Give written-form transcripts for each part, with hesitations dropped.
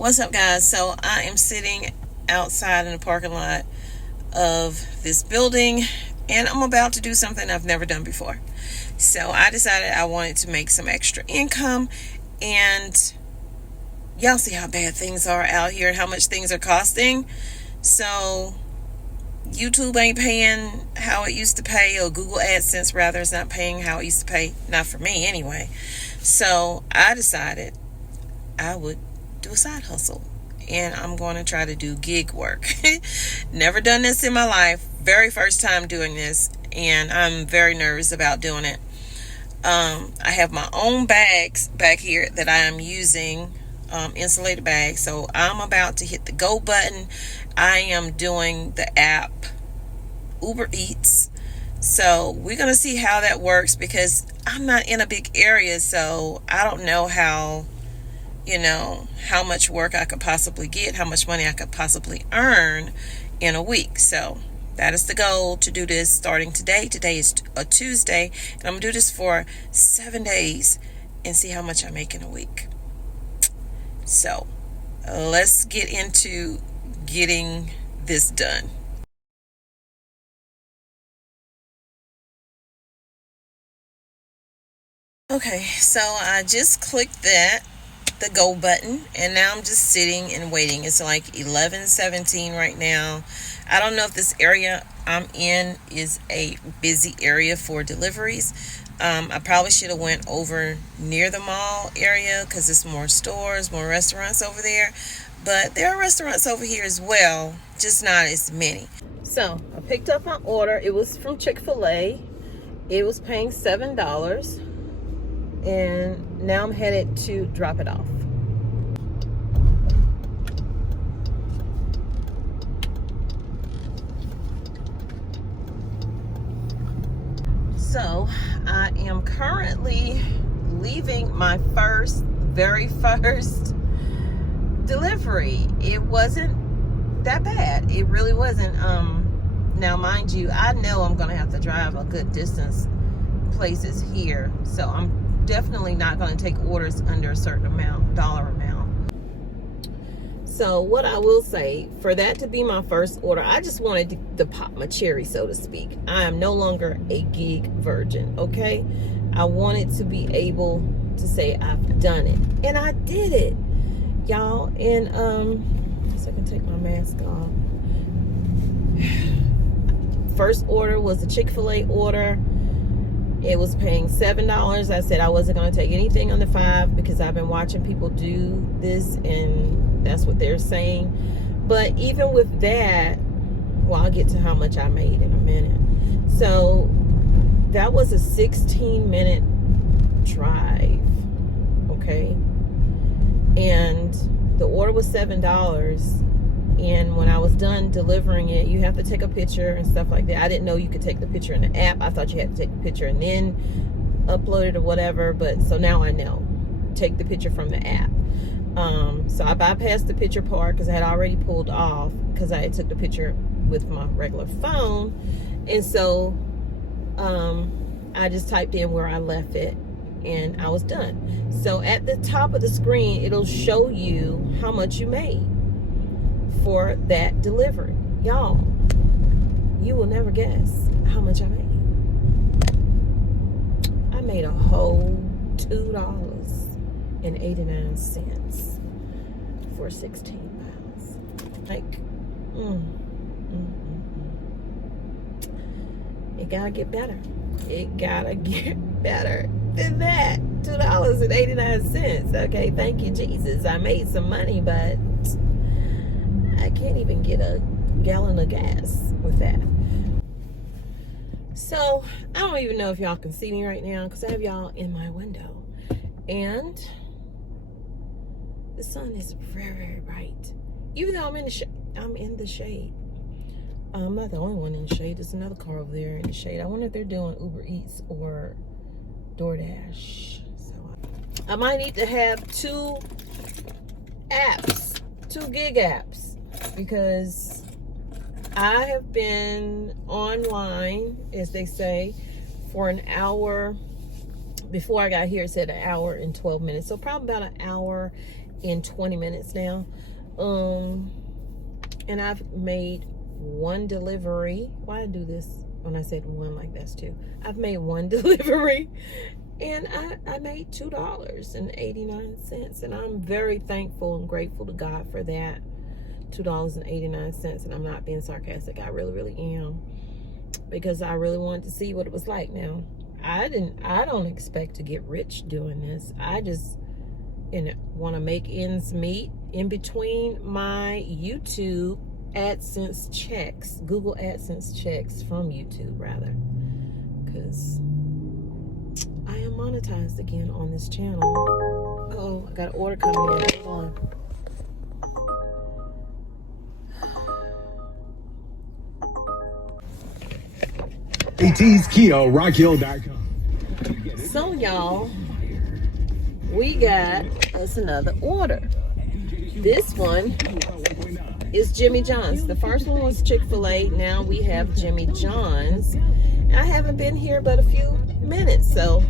What's up, guys? So I am sitting outside in the parking lot of this building, and I'm about to do something I've never done before. So I decided I wanted to make some extra income, and y'all see how bad things are out here and how much things are costing. So YouTube ain't paying how it used to pay, or Google AdSense rather is not paying how it used to pay, not for me anyway. So I decided I would do a side hustle, and I'm going to try to do gig work. Never done this in my life, very first time doing this, and I'm very nervous about doing it. I have my own bags back here that I am using, insulated bags. So I'm about to hit the go button. I am doing the app Uber Eats. So we're going to see how that works, because I'm not in a big area, so I don't know how much work I could possibly get, how much money I could possibly earn in a week. So that is the goal, to do this starting today. Today is a Tuesday, and I'm going to do this for 7 days and see how much I make in a week. So let's get into getting this done. Okay, so I just clicked the go button, and now I'm just sitting and waiting. It's like 11:17 right now. I don't know if this area I'm in is a busy area for deliveries. I probably should have went over near the mall area, because there's more stores, more restaurants over there. But there are restaurants over here as well, just not as many. So I picked up my order. It was from Chick-fil-A. It was paying $7. And now I'm headed to drop it off. So I am currently leaving my very first delivery. It wasn't that bad. It really wasn't. Now mind you, I know I'm gonna have to drive a good distance places here, so I'm definitely not going to take orders under a certain dollar amount. So what I will say, for that to be my first order, I just wanted to pop my cherry, so to speak. I am no longer a gig virgin, okay? I wanted to be able to say I've done it, and I did it, y'all. And so I can take my mask off. First order was a Chick-fil-A order. It was paying $7. I said I wasn't going to take anything under $5, because I've been watching people do this, and that's what they're saying. But even with that, well, I'll get to how much I made in a minute. So that was a 16-minute drive, okay? And the order was $7. And when I was done delivering it, you have to take a picture and stuff like that. I didn't know you could take the picture in the app. I thought you had to take the picture and then upload it or whatever. But so now I know. Take the picture from the app. So I bypassed the picture part, because I had already pulled off, because I had took the picture with my regular phone. And so I just typed in where I left it, and I was done. So at the top of the screen, it'll show you how much you made for that delivery. Y'all, you will never guess how much I made. I made a whole $2.89 for 16 pounds. Like, it gotta get better. It gotta get better than that. $2.89. Okay, thank you, Jesus. I made some money, but I can't even get a gallon of gas with that. So I don't even know if y'all can see me right now, because I have y'all in my window, and the sun is very, very bright. Even though I'm in the shade. I'm not the only one in the shade. There's another car over there in the shade. I wonder if they're doing Uber Eats or DoorDash. So I might need to have two gig apps, because I have been online, as they say, for an hour. Before I got here, it said an hour and 12 minutes. So probably about an hour in 20 minutes now. And I've made one delivery. Why I do this when I said one, like that's two? I've made one delivery, and I made $2.89, and I'm very thankful and grateful to God for that. $2.89, and I'm not being sarcastic. I really am, because I really wanted to see what it was like. Now, I don't expect to get rich doing this. I just want to make ends meet in between my YouTube AdSense checks, Google AdSense checks from YouTube, rather, because I am monetized again on this channel. Oh, I got an order coming in. Hold on. ATSKioRockHill.com. So y'all, we got us another order. This one is Jimmy John's. The first one was Chick-fil-A. Now we have Jimmy John's. I haven't been here but a few minutes, so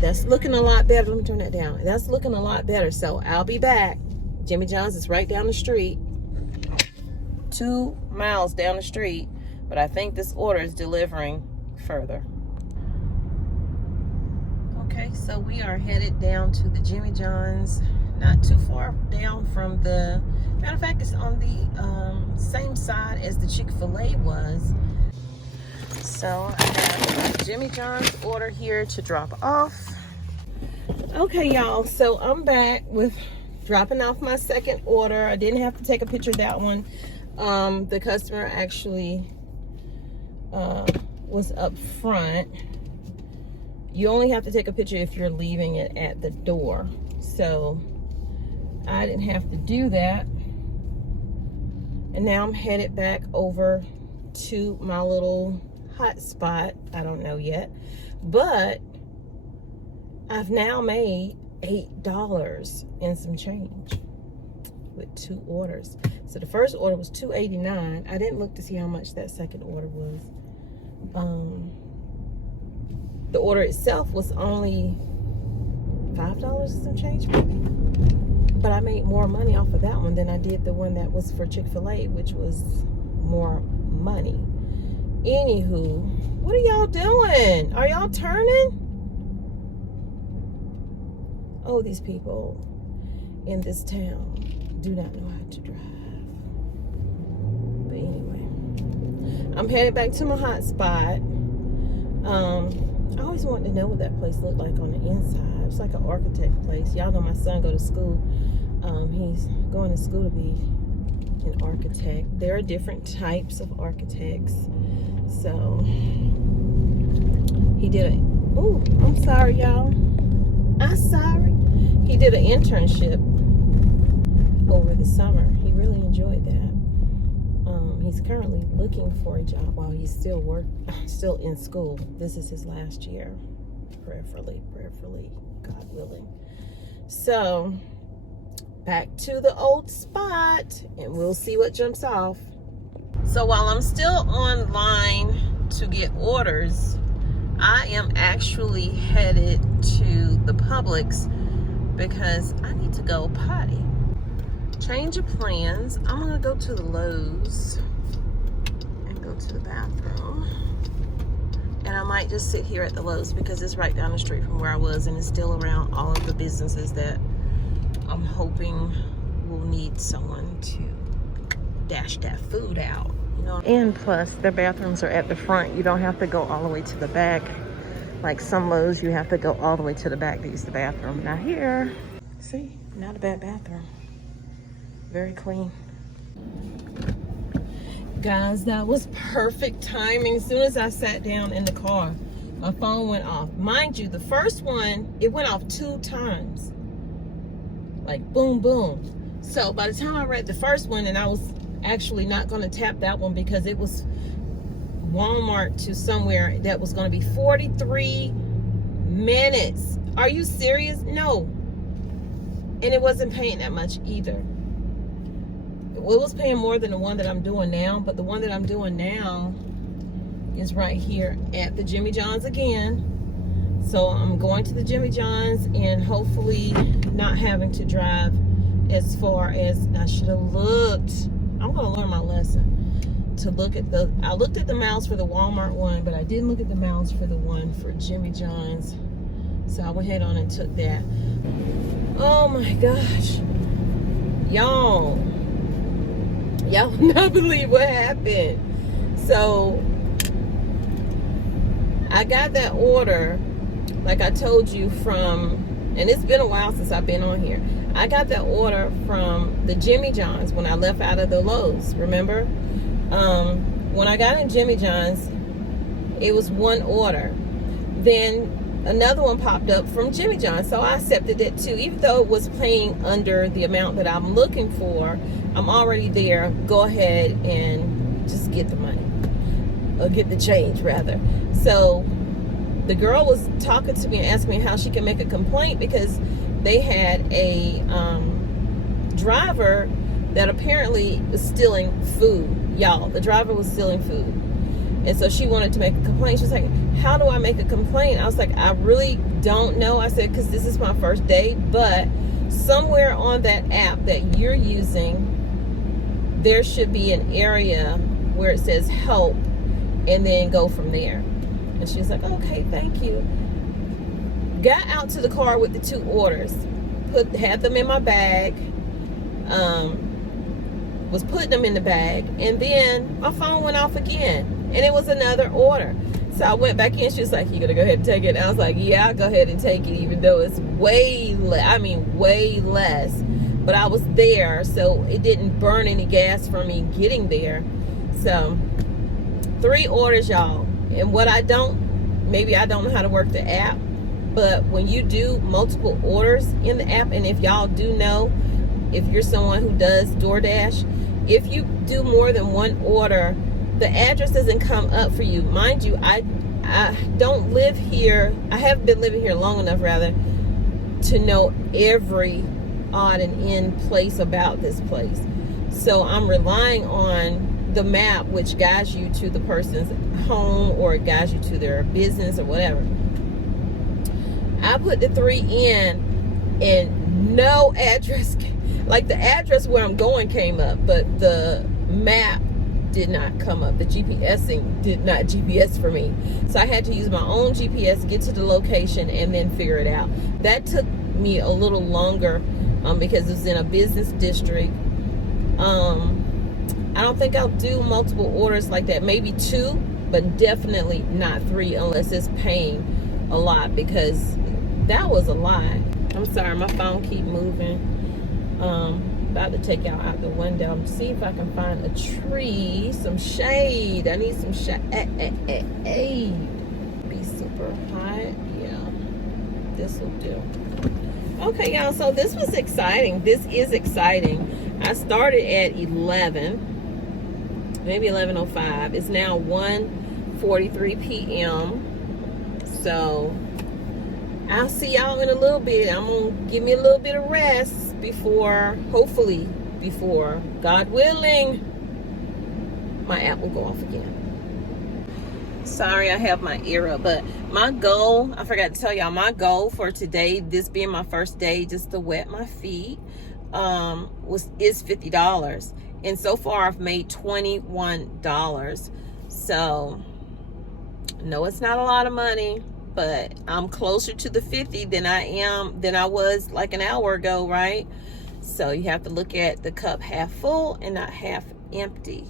that's looking a lot better. Let me turn that down. That's looking a lot better, so I'll be back. Jimmy John's is right down the street, 2 miles down the street, but I think this order is delivering further. Okay, so we are headed down to the Jimmy John's, not too far down from the, matter of fact, it's on the same side as the Chick-fil-A was. So I have a Jimmy John's order here to drop off. Okay, y'all, so I'm back with dropping off my second order. I didn't have to take a picture of that one. The customer actually was up front. You only have to take a picture if you're leaving it at the door. So I didn't have to do that. And now I'm headed back over to my little hot spot. I don't know yet, but I've now made $8 and some change with 2 orders. So the first order was $2.89. I didn't look to see how much that second order was. The order itself was only $5 and some change for me, but I made more money off of that one than I did the one that was for Chick-fil-A, which was more money. Anywho, what are y'all doing? Are y'all turning? Oh, these people in this town do not know how to drive. But anyway, I'm headed back to my hot spot. I always wanted to know what that place looked like on the inside. It's like an architect place. Y'all know my son go to school. He's going to school to be an architect. There are different types of architects. So he did oh, I'm sorry, y'all. I'm sorry. He did an internship over the summer. He really enjoyed that. He's currently looking for a job while he's still in school. This is his last year, prayerfully, God willing. So back to the old spot, and we'll see what jumps off. So while I'm still online to get orders, I am actually headed to the P.O.BOX because I need to go potty. Change of plans. I'm gonna go to the Lowe's and go to the bathroom. And I might just sit here at the Lowe's because it's right down the street from where I was, and it's still around all of the businesses that I'm hoping will need someone to dash that food out. You know? And plus, their bathrooms are at the front. You don't have to go all the way to the back. Like some Lowe's, you have to go all the way to the back to use the bathroom. Now here, see, not a bad bathroom. Very clean. Guys, that was perfect timing. As soon as I sat down in the car, my phone went off. Mind you, the first one, it went off 2 times. Like boom, boom. So by the time I read the first one, and I was actually not going to tap that one because it was Walmart to somewhere that was going to be 43 minutes. Are you serious? No. And it wasn't paying that much either. It was paying more than the one that I'm doing now, but the one that I'm doing now is right here at the Jimmy John's again. So I'm going to the Jimmy John's and hopefully not having to drive as far as I should have looked. I'm going to learn my lesson to look at I looked at the miles for the Walmart one, but I didn't look at the miles for the one for Jimmy John's. So I went ahead on and took that. Oh my gosh. Y'all not believe what happened. So I got that order, like I told you, from, and it's been a while since I've been on here. I got that order from the Jimmy John's when I left out of the Lowe's, remember? When I got in Jimmy John's, it was one order. Then another one popped up from Jimmy John's, so I accepted it too. Even though it was paying under the amount that I'm looking for, I'm already there. Go ahead and just get the money. Or get the change, rather. So the girl was talking to me and asking me how she can make a complaint because they had a driver that apparently was stealing food. Y'all, the driver was stealing food. And so she wanted to make a complaint. She was like, how do I make a complaint? I was like, I really don't know. I said, because this is my first day, but somewhere on that app that you're using, there should be an area where it says help, and then go from there. And she was like, okay, thank you. Got out to the car with the two orders, had them in my bag, was putting them in the bag, and then my phone went off again, and it was another order. So I went back in. She was like, you gonna go ahead and take it? And I was like, yeah, I'll go ahead and take it, even though it's way less. But I was there, so it didn't burn any gas for me getting there. So 3 orders, y'all. And what maybe I don't know how to work the app, but when you do multiple orders in the app, and if y'all do know, if you're someone who does DoorDash, if you do more than one order, the address doesn't come up for you. Mind you, I don't live here. I haven't been living here long enough, rather, to know every odd and end place about this place. So I'm relying on the map, which guides you to the person's home or it guides you to their business or whatever. I put the 3 in and no address, like the address where I'm going came up, but the map did not come up. The GPSing did not GPS for me. So I had to use my own GPS, get to the location, and then figure it out. That took me a little longer because it's in a business district. I don't think I'll do multiple orders like that. Maybe 2, but definitely not 3 unless it's paying a lot, because that was a lot. I'm sorry, my phone keep moving. About to take y'all out the window. See if I can find a tree, some shade. I need some shade. Be super hot. Yeah, this will do. Okay, y'all, so this was exciting. This is exciting. I started at 11, maybe 11:05. It's now 1:43 p.m. So I'll see y'all in a little bit. I'm gonna give me a little bit of rest hopefully before, God willing, my app will go off again. Sorry, I have my ear up, but my goal, I forgot to tell y'all, my goal for today, this being my first day just to wet my feet, is $50. And so far I've made $21. So no, it's not a lot of money, but I'm closer to the 50 than I was like an hour ago, right? So you have to look at the cup half full and not half empty.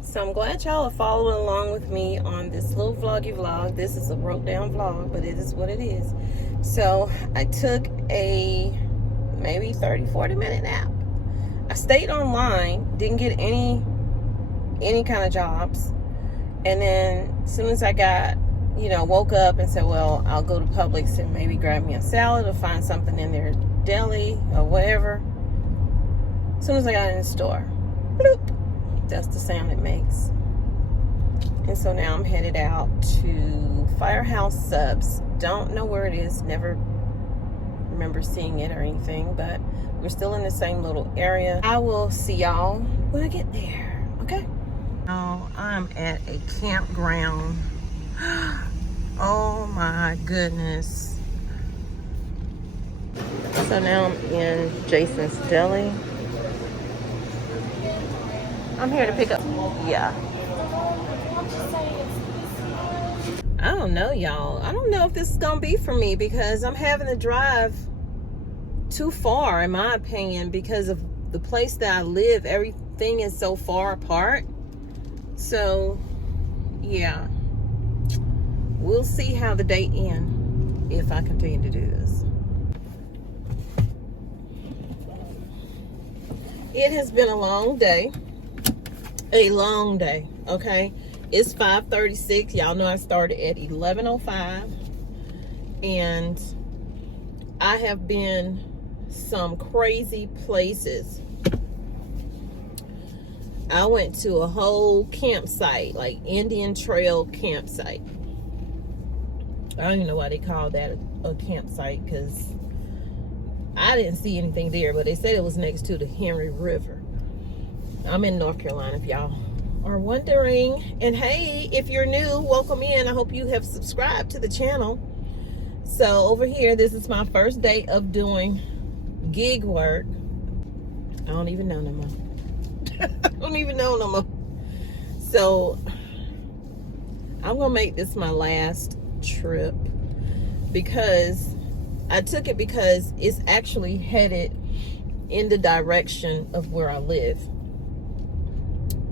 So I'm glad y'all are following along with me on this little vloggy vlog. This is a broke down vlog, but it is what it is. So I took a maybe 30-40 minute nap. I stayed online, didn't get any kind of jobs. And then as soon as I got, woke up and said, well, I'll go to Publix and maybe grab me a salad or find something in their deli or whatever. As soon as I got in the store, bloop, that's the sound it makes. And so now I'm headed out to Firehouse Subs. Don't know where it is, never remember seeing it or anything, but we're still in the same little area. I will see y'all when I get there, okay? Oh, I'm at a campground. Oh my goodness. So now I'm in Jason's Deli. I'm here to pick up, yeah. I don't know, y'all. I don't know if this is gonna be for me because I'm having to drive too far, in my opinion, because of the place that I live. Everything is so far apart. So, yeah. We'll see how the day ends if I continue to do this. It has been a long day. A long day, okay? It's 5:36. Y'all know I started at 11:05. And I have been some crazy places. I went to a whole campsite, like Indian Trail campsite. I don't even know why they call that a campsite, because I didn't see anything there, but they said it was next to the Henry River. I'm in North Carolina, if y'all are wondering. And hey, if you're new, welcome in. I hope you have subscribed to the channel. So over here, this is my first day of doing gig work. I don't even know no more. I don't even know no more. So I'm gonna make this my last trip, because I took it because it's actually headed in the direction of where I live.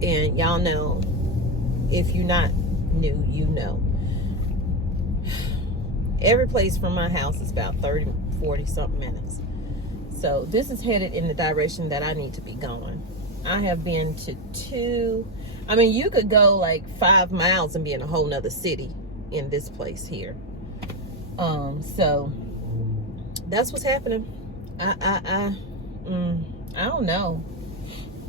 And y'all know, if you're not new, you know, every place from my house is about 30, 40 something minutes. So this is headed in the direction that I need to be going. I have been to I mean, you could go like 5 miles and be in a whole nother city in this place here. So that's what's happening. I don't know.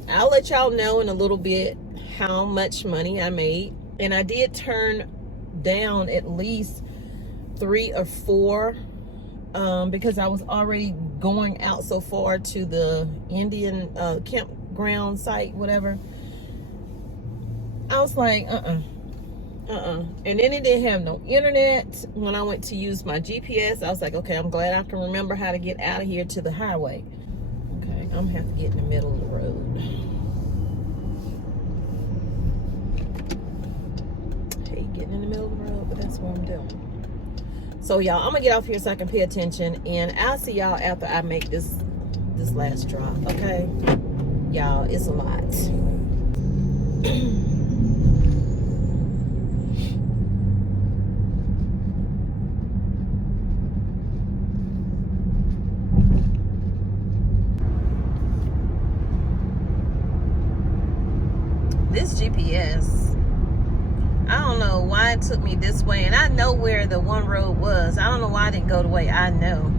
I'll let y'all know in a little bit how much money I made. And I did turn down at least 3 or 4 because I was already going out so far to the Indian campground site, whatever. I was like, and then it didn't have no internet. When I went to use my GPS, I was like, okay, I'm glad I can remember how to get out of here to the highway. Okay, I'm gonna have to get in the middle of the road. I hate getting in the middle of the road, but that's what I'm doing. So y'all, I'm gonna get off here so I can pay attention, and I'll see y'all after I make this last drop, okay? Y'all, it's a lot. This GPS, I don't know why it took me this way, and I know where the one road was. I don't know why I didn't go the way I know,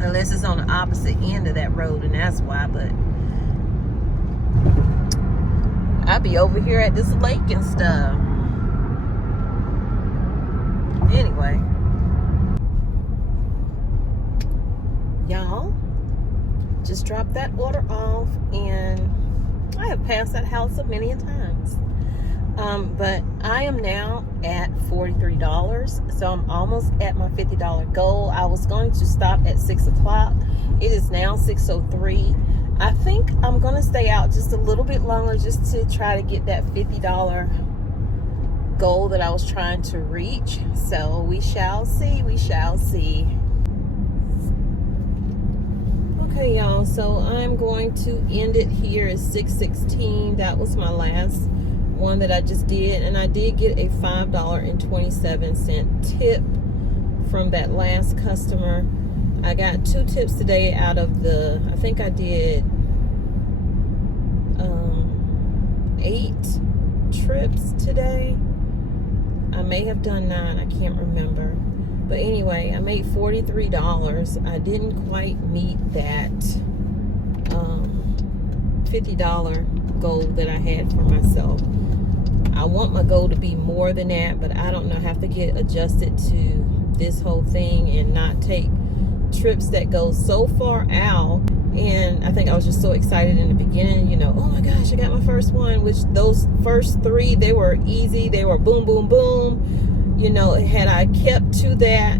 unless it's on the opposite end of that road, and that's why. But I'd be over here at this lake and stuff. Anyway, y'all, just dropped that order off, and I have passed that house so many times. But I am now at $43, so I'm almost at my $50 goal. I was going to stop at 6 o'clock. It is now 6:03. I think I'm going to stay out just a little bit longer just to try to get that $50 goal that I was trying to reach. So we shall see. We shall see. Okay, y'all, so I'm going to end it here at 6:16. That was my last one that I just did, and I did get a $5.27 tip from that last customer. I got 2 tips today out of the, I think I did 8 trips today. I may have done 9, I can't remember. But anyway, I made $43. I didn't quite meet that $50 goal that I had for myself. I want my goal to be more than that, but I don't know. I have to get adjusted to this whole thing and not take trips that go so far out. And I think I was just so excited in the beginning, you know, oh my gosh, I got my first one, which those first 3, they were easy. They were boom, boom, boom. You know, had I kept to that,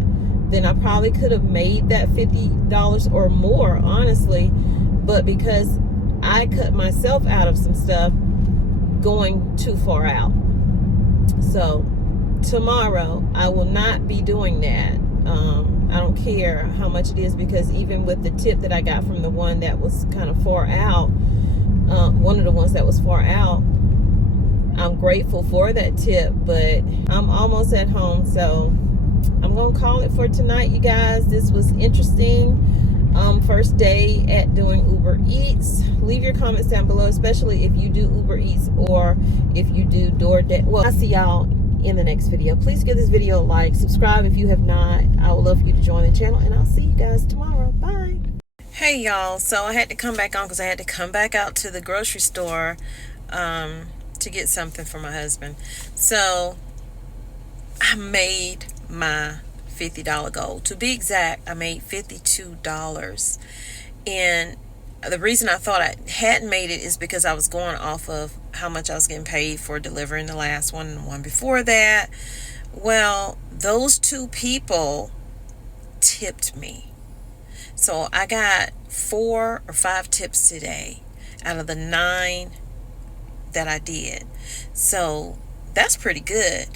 then I probably could have made that $50 or more, honestly. But because I cut myself out of some stuff going too far out. So tomorrow I will not be doing that. I don't care how much it is, because even with the tip that I got from the one that was kind of far out, one of the ones that was far out, I'm grateful for that tip. But I'm almost at home, so I'm gonna call it for tonight, you guys. This was interesting. First day at doing Uber Eats. Leave your comments down below, especially if you do Uber Eats or if you do DoorDash. Well, I'll see y'all in the next video. Please give this video a like, subscribe if you have not. I would love for you to join the channel, and I'll see you guys tomorrow. Bye. Hey y'all, so I had to come back on because I had to come back out to the grocery store to get something for my husband. So I made my $50 goal. To be exact, I made $52. And the reason I thought I hadn't made it is because I was going off of how much I was getting paid for delivering the last one and the one before that. Well, those 2 people tipped me. So I got 4 or 5 tips today out of the 9 that I did. So that's pretty good.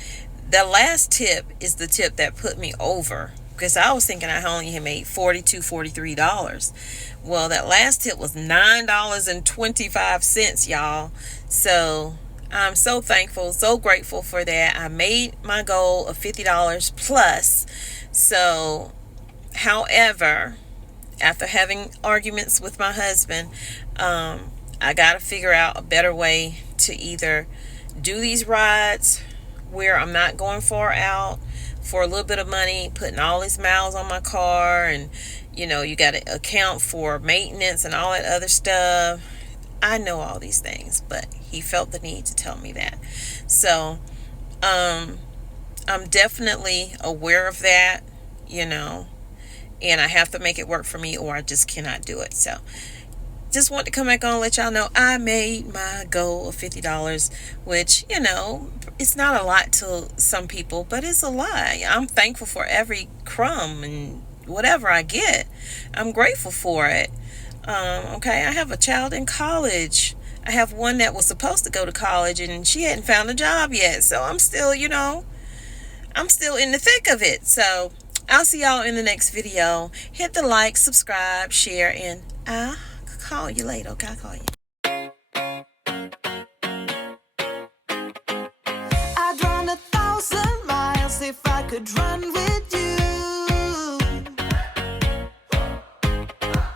The last tip is the tip that put me over, because I was thinking I only had made $42, $43. Well, that last tip was $9.25, y'all. So I'm so thankful, so grateful for that. I made my goal of $50 plus. So, however, after having arguments with my husband, I got to figure out a better way to either do these rides where I'm not going far out for a little bit of money, putting all these miles on my car, and you know, you got to account for maintenance and all that other stuff. I know all these things, but he felt the need to tell me that. So I'm definitely aware of that, you know, and I have to make it work for me or I just cannot do it. So just want to come back on and let y'all know I made my goal of $50, which, you know, it's not a lot to some people, but it's a lot. I'm thankful for every crumb and whatever I get. I'm grateful for it. Okay, I have a child in college. I have one that was supposed to go to college and she hadn't found a job yet. So I'm still, you know, I'm still in the thick of it. So I'll see y'all in the next video. Hit the like, subscribe, share, and I'll call you later. Okay, I'll call you. I'd run 1,000 miles if I could run with